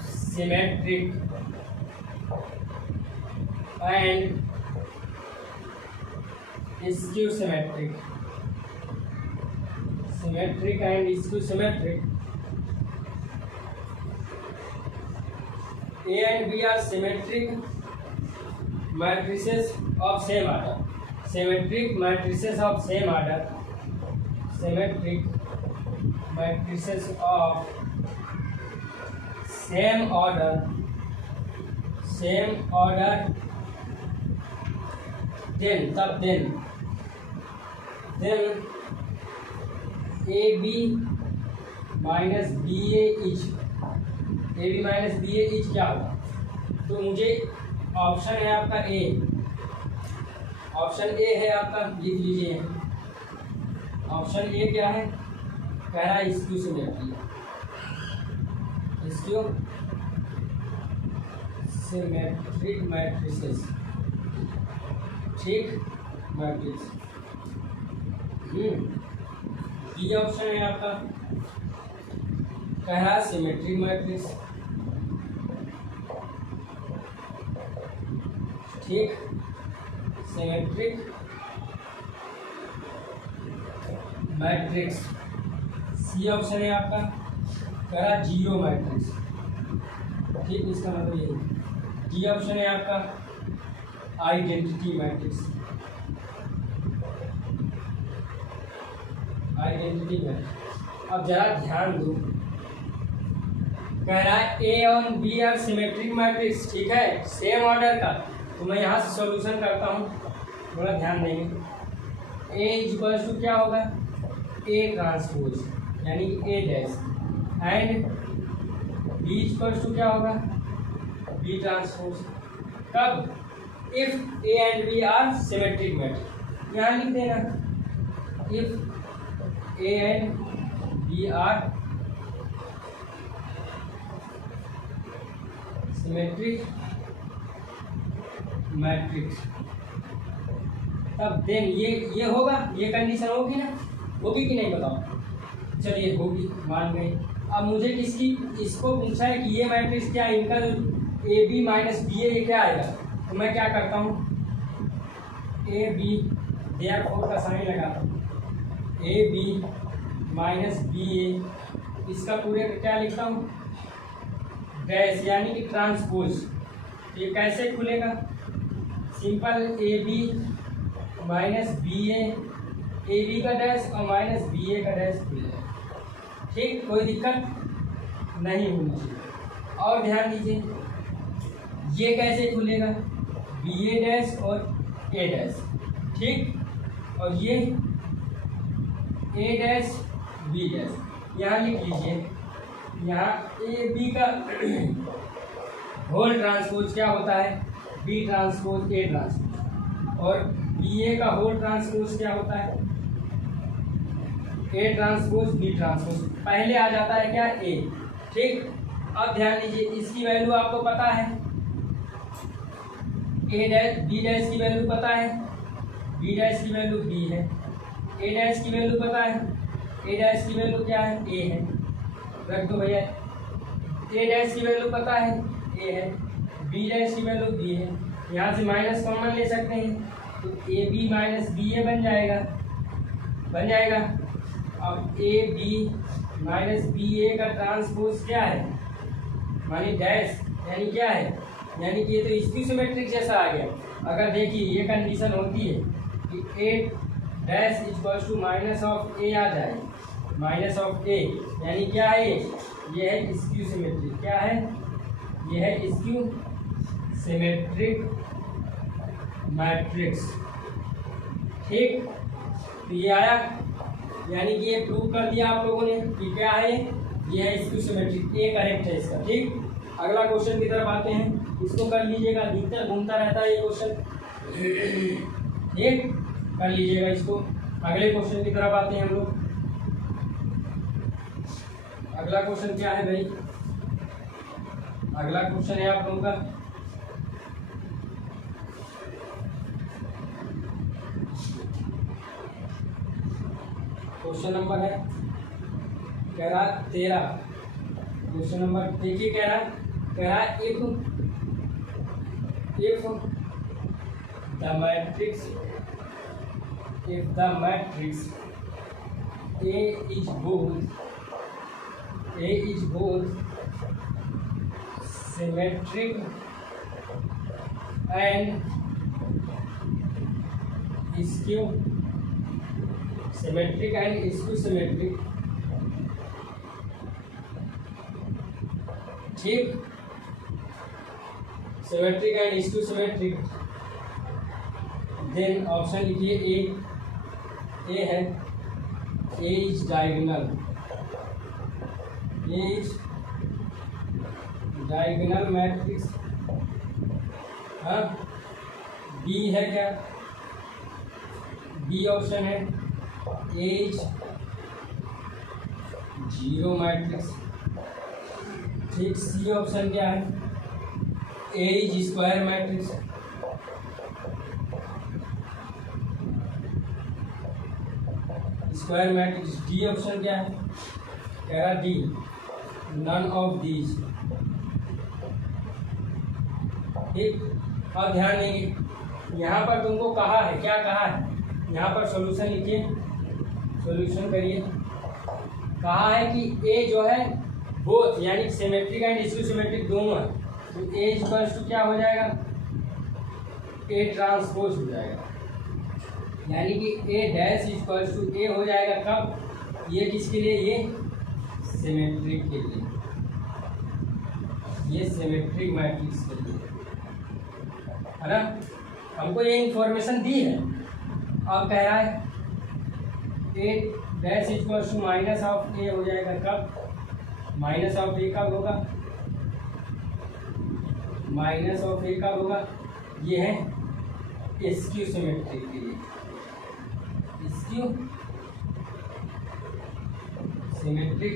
symmetric and skew symmetric, symmetric and skew symmetric, A and B are symmetric matrices of same order. Symmetric matrices of same order. Symmetric matrices of same order. Same order. Then AB minus BA each. A B minus B A each क्या होगा, तो मुझे option है आपका ए, option A है आपका, लिख लीजिए। ऑप्शन ए क्या है, कह रहा है skew symmetry, skew symmetric matrices. ठीक, मैट्रिक्स। बी ऑप्शन है आपका, कह रहा है सिमेट्रिक मैट्रिक्स। ठीक, सिमेट्रिक मैट्रिक्स। सी ऑप्शन है आपका, कह रहा जीरो मैट्रिक्स। ठीक, इसका मतलब ये। डी ऑप्शन है आपका आइडेंटिटी मैट्रिक्स, आइडेंटिटी मैट्रिक्स। अब जरा ध्यान दो, कह रहा है ए और बी आर सिमेट्रिक मैट्रिक्स, ठीक है, सेम ऑर्डर का। तो मैं यहाँ से सॉल्यूशन करता हूँ, थोड़ा ध्यान देंगे। ए इक्वल्स टू क्या होगा, ए ट्रांसपोज, यानी A dash, and B equals to क्या होगा, बी ट्रांसपोज। कब, if A and B are symmetric matrix. यहाँ लिख देना, if A and B are symmetric matrix, तब देन ये होगा, ये कंडीशन होगी ना, होगी कि नहीं बताओ। चलिए होगी, मान गए। अब मुझे किसकी, इसको पूछा है कि ये मैट्रिक्स क्या, इनका जो ए बी माइनस बी ए क्या आएगा, तो मैं क्या करता हूँ, ए बी देयरफॉर का साइन लगाता हूँ, ए बी माइनस बी ए, इसका पूरे क्या लिखता हूँ, डैश, यानी कि ट्रांसपोज। ये कैसे खुलेगा, simple, A B minus B A B का डैश और माइनस बी ए का डैश खुलेगा। ठीक, कोई दिक्कत नहीं होनी चाहिए। और ध्यान दीजिए, ये कैसे खुलेगा, बी ए डैश और ए डैश। ठीक, और ये ए डैश बी डैश, यहाँ लिख लीजिए। यहाँ ए बी का होल ट्रांसपोज क्या होता है, बी ट्रांसपोज ए ट्रांसपोज, और बी ए का होल ट्रांसपोज क्या होता है, ए ट्रांसपोज बी ट्रांसपोज। पहले आ जाता है क्या, ए। ठीक, अब ध्यान दीजिए, इसकी वैल्यू आपको पता है, ए डैश बी डैश की वैल्यू पता है, बी डैश की वैल्यू बी है, ए डैश की वैल्यू पता है, ए डैश की वैल्यू क्या है, ए है, रख दो भैया। ए डैश की वैल्यू पता है, ए है, बी डैश की वैल्यू बी है, यहाँ से माइनस कॉमन ले सकते हैं, तो ए बी माइनस बी ए बन जाएगा, बन जाएगा। अब ए बी माइनस बी ए का ट्रांसपोज क्या है, मानी डैश, यानी क्या है, यानी कि ये तो स्क्यू सिमेट्रिक जैसा आ गया। अगर देखिए ये कंडीशन होती है कि A dash equals to minus of A आ जाए, माइनस ऑफ ए, यानी क्या है ये है स्क्यू सिमेट्रिक। क्या है ये है स्क्यू सिमेट्रिक मैट्रिक्स। ठीक, तो ये आया, यानी कि ये प्रूव कर दिया आप लोगों ने कि क्या है ये है स्क्यू सिमेट्रिक। ए करेक्ट है इसका। ठीक, अगला क्वेश्चन की तरफ आते हैं, इसको कर लीजिएगा, अधिकतर घूमता रहता है ये क्वेश्चन। ठीक, कर लीजिएगा इसको। अगले क्वेश्चन की तरफ आते हैं हम लोग। अगला क्वेश्चन क्या है भाई, अगला क्वेश्चन है आप लोगों का क्वेश्चन नंबर है, कह रहा 13। क्वेश्चन नंबर देखिए, कह रहा if the matrix A is both symmetric and skew symmetric। ठीक, symmetric and skew symmetric, then option लिखिए ए है, A is diagonal, A is diagonal matrix. हाँ, बी है क्या, बी ऑप्शन है ए इज जीरो मैट्रिक्स। ठीक, सी option क्या है, A is square matrix. Square matrix. D option क्या है, कह रहा डी नन ऑफ दीज। ठीक, और ध्यान देंगे यहाँ पर तुमको कहा है, क्या कहा है, यहाँ पर सॉल्यूशन लिखिए, सॉल्यूशन करिए। कहा है कि ए जो है बोथ, यानी सिमेट्रिक एंड स्क्यू सिमेट्रिक दोनों है, तो ए इक्वल्स टू क्या हो जाएगा, ए ट्रांसपोज हो जाएगा, यानी कि ए डैश इक्वल्स टू ए हो जाएगा। कब, ये किसके लिए, ये सिमेट्रिक के लिए, ये सिमेट्रिक मैट्रिक्स के लिए, है ना। हमको ये इंफॉर्मेशन दी है। अब कह रहा है A dash equals to minus of A हो जाएगा। कब, माइनस ऑफ ए कब होगा, माइनस ऑफ ए कब होगा, ये है स्क्यू सिमेट्रिक के लिए, स्क्यू सिमेट्रिक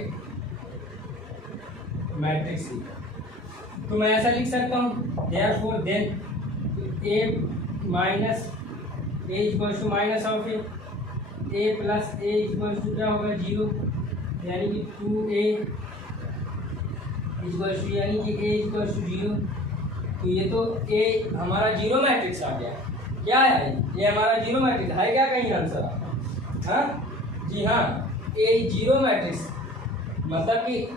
मैट्रिक्स। तो मैं ऐसा लिख सकता हूँ, therefore then A minus A equals to minus of A plus A equals to क्या होगा, जीरो, यानी कि 2a इक्वल्स टू, यानी कि a इक्वल्स टू जीरो। तो ये तो a हमारा जीरो मैट्रिक्स आ गया। क्या है ये हमारा जीरो मैट्रिक्स है क्या, कहीं आंसर आपका, हाँ जी हाँ, a जीरो मैट्रिक्स, मतलब कि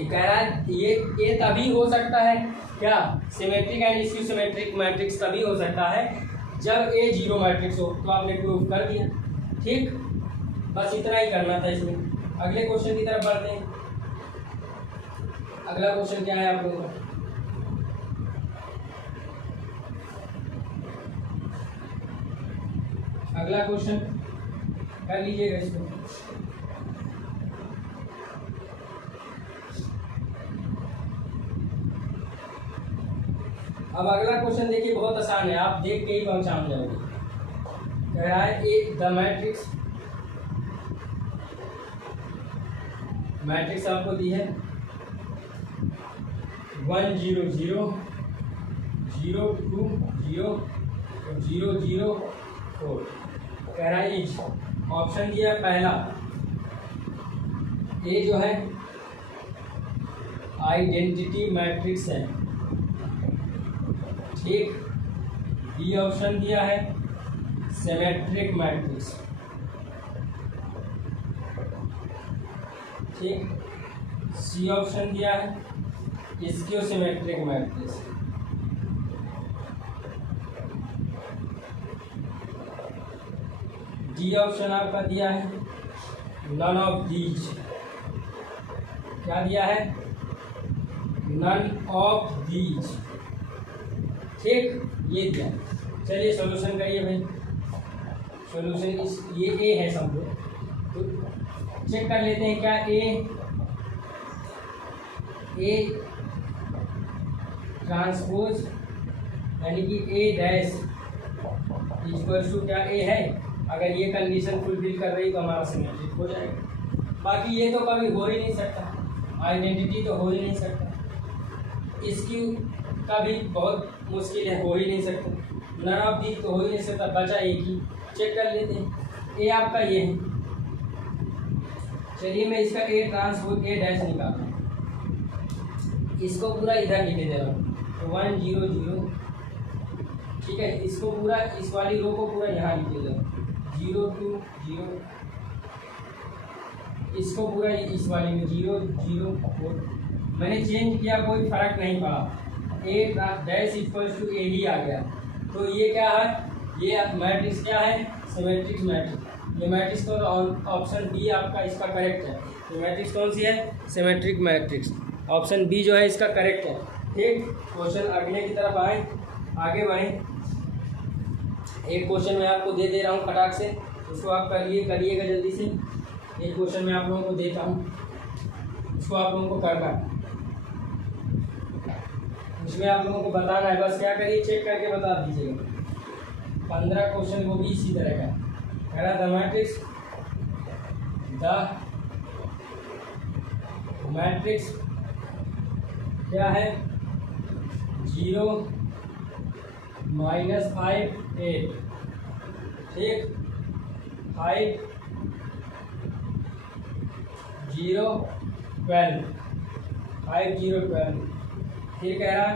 कह रहा है ये तभी हो सकता है क्या, symmetric and skew symmetric matrix तभी हो सकता है जब ए जीरो मैट्रिक्स हो। तो आपने प्रूव कर दिया। ठीक, बस इतना ही करना था इसमें। अगले क्वेश्चन की तरफ बढ़ते हैं। अगला क्वेश्चन क्या है आप लोगों का, अगला क्वेश्चन कर लीजिएगा इसको। अब अगला क्वेश्चन देखिए, बहुत आसान है, आप देख के ही पहचान जाओगे। कह रहा है ए द मैट्रिक्स आपको दी है 1 0 0 0 2 0 0 0 4। कह रहा है इज, ऑप्शन दिया है पहला, ए जो है आइडेंटिटी मैट्रिक्स है। ठीक, बी ऑप्शन दिया है सिमेट्रिक मैट्रिक्स, ठीक। सी ऑप्शन दिया है स्क्यू-सिमेट्रिक मैट्रिक्स, डी ऑप्शन आपका दिया है नन ऑफ दीज। क्या दिया है? नन ऑफ दीज, ठीक, ये दिया। चलिए सॉल्यूशन करिए भाई। सॉल्यूशन इस ये ए है समझो, तो चेक कर लेते हैं क्या ए ट्रांसपोज यानी कि ए डैश इक्वल्स टू क्या ए है। अगर ये कंडीशन फुलफिल कर रही तो हमारा सिमेट्रिक हो जाएगा। बाकी ये तो कभी हो ही नहीं सकता, आइडेंटिटी तो हो ही नहीं सकता, इसकी का भी बहुत मुश्किल है, हो ही नहीं सकता। नन ऑफ दीज तो हो ही नहीं सकता, बचा एक ही। चेक कर लेते हैं, ए आपका ये है। चलिए मैं इसका ए ट्रांसपोज ए डैश निकालता हूँ, इसको पूरा इधर लिखे दे रहा हूँ 1 0 0, ठीक है। इसको पूरा इस वाली रो को पूरा यहाँ लिखे दे रहा हूँ 0 2 0, इसको पूरा इस वाली में 0 0 4। मैंने चेंज किया, कोई फर्क नहीं पड़ा, ए डैश इक्वल्स टू ए ही आ गया। तो ये क्या है? ये मैट्रिक्स क्या है? Symmetric matrix. ये मैट्रिक्स तो ऑप्शन बी आपका इसका करेक्ट है। ये मैट्रिक्स कौन सी है? Symmetric matrix. ऑप्शन बी जो है इसका करेक्ट है, ठीक। क्वेश्चन अगले की तरफ आए, आगे बढ़ें। एक क्वेश्चन मैं आपको दे रहा हूँ फटाक से, उसको आप करिएगा जल्दी से। एक क्वेश्चन मैं आप लोगों को देता हूँ, उसको आप लोगों को करना है, उसमें आप लोगों को बताना है। बस क्या करिए, चेक करके बता दीजिएगा। 15 क्वेश्चन वो भी इसी तरह का कह रहा था। मैट्रिक्स क्या है? 0 -5 8, ठीक, 5 0 12, 5 0 12। फिर कह रहा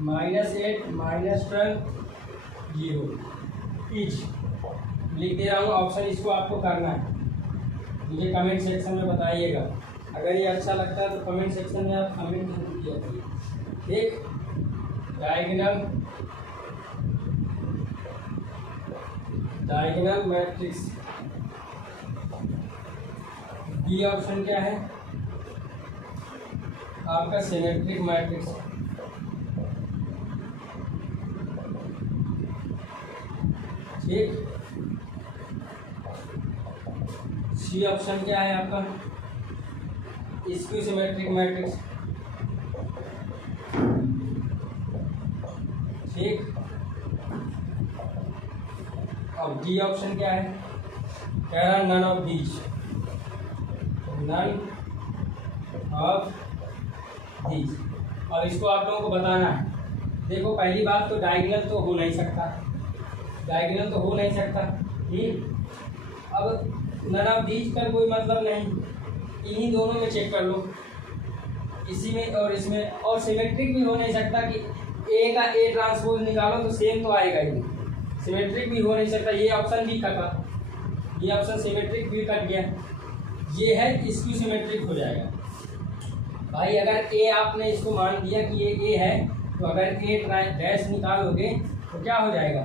-8 -12 0 ईच। लिख दे रहा हूँ ऑप्शन, इसको आपको करना है। मुझे कमेंट सेक्शन में बताइएगा, अगर ये अच्छा लगता है तो कमेंट सेक्शन में आप कमेंट जरूर किया करिए, ठीक। डायगोनल मैट्रिक्स, बी ऑप्शन क्या है आपका? सिमेट्रिक मैट्रिक्स, ठीक। सी ऑप्शन क्या है आपका? स्क्यू-सिमेट्रिक मैट्रिक्स, ठीक। अब डी ऑप्शन क्या है? कह रहा none of these, none of these. और इसको आप लोगों को बताना है। देखो पहली बात तो डायगोनल तो हो नहीं सकता, डायगोनल तो हो नहीं सकता। अब नन ऑफ दीज का कोई मतलब नहीं, इन्हीं दोनों में चेक कर लो, इसी में और इसमें। और सिमेट्रिक भी हो नहीं सकता कि ए का ए ट्रांसपोज निकालो तो सेम तो आएगा ही, सिमेट्रिक भी हो नहीं सकता। ये ऑप्शन भी कटा, ये ऑप्शन सिमेट्रिक भी कट गया, ये है इसकी सिमेट्रिक हो जाएगा भाई। अगर ए आपने इसको मान दिया कि ये ए है, तो अगर ए डैश निकालोगे तो क्या हो जाएगा?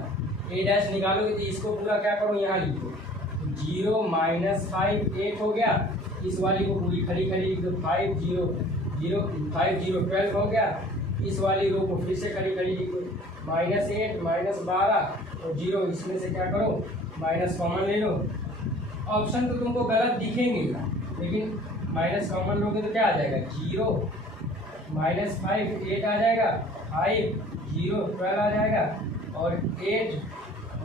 ए डैश निकालोगे तो इसको पूरा क्या करो, यहाँ लिखो 0 -5 8 हो गया। इस वाली को पूरी खड़ी लिख दो 5 0 0 5 0 12 हो गया। इस वाली रो को फिर से खड़ी लिख दो -8 -12 और 0, इसमें से क्या करो माइनस कॉमन ले लो। ऑप्शन तो तुमको गलत दिखेंगे, लेकिन माइनस कॉमन लोगे तो क्या आ जाएगा? 0 -5 8 आ जाएगा, 5 0 12 आ जाएगा, और 8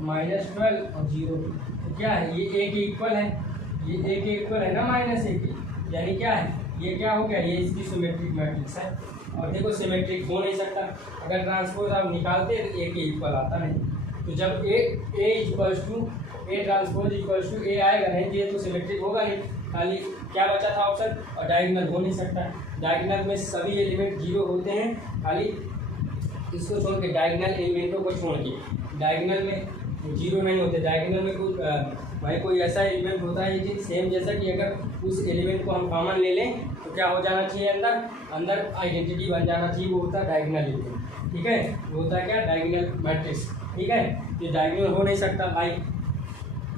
-12 और 0। तो क्या है? ये ए के इक्वल है, ये ए के इक्वल है ना -1 के, यानी क्या है? ये क्या हो गया? ये इसकी सिमेट्रिक मैट्रिक्स है। और देखो सिमेट्रिक हो नहीं सकता, अगर ट्रांसपोज आप निकालते तो ए के इक्वल आता नहीं। तो जब A equals to A transpose equals to A आएगा नहीं, ये तो सिमेट्रिक होगा नहीं। खाली क्या बचा था ऑप्शन? और डायगोनल हो नहीं सकता। डायगोनल में सभी एलिमेंट 0 होते हैं, खाली इसको छोड़ के डायगोनल एलिमेंटों को छोड़ के, डायगोनल में जीरो नहीं होते, डायगोनल में कुछ भाई कोई ऐसा एलिमेंट होता है कि सेम जैसा कि अगर उस एलिमेंट को हम कॉमन ले लें तो क्या हो जाना चाहिए, अंदर अंदर आइडेंटिटी बन जाना चाहिए, वो होता है डायगोनल एलिमेंट। ठीक है, वो होता है क्या, डायगोनल मैट्रिक्स। ठीक है, ये डायगोनल हो नहीं सकता भाई।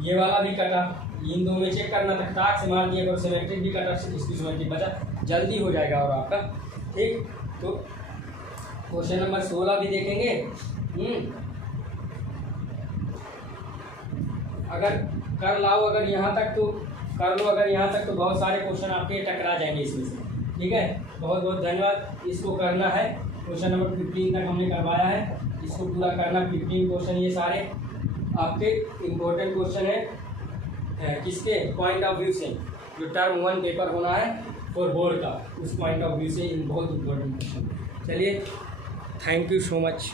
ये वाला भी कटा, इन दो में चेक करना था, ताक से मार दिया, और सिमेट्रिक भी कटा, इसकी सिमेट्रिक बचा, जल्दी हो जाएगा और आपका। ठीक, तो क्वेश्चन नंबर 16 भी देखेंगे। अगर कर लाओ, अगर यहाँ तक तो कर लो, अगर यहाँ तक तो बहुत सारे क्वेश्चन आपके टकरा जाएंगे इसमें से। ठीक है, बहुत बहुत धन्यवाद। इसको करना है, क्वेश्चन नंबर 15 तक हमने करवाया है, इसको पूरा करना। 15 क्वेश्चन ये सारे आपके इम्पोर्टेंट क्वेश्चन है, किसके पॉइंट ऑफ व्यू से, जो टर्म 1 पेपर होना है फॉर बोर्ड का, उस पॉइंट ऑफ व्यू से इन बहुत इम्पोर्टेंट क्वेश्चन। चलिए, थैंक यू सो मच।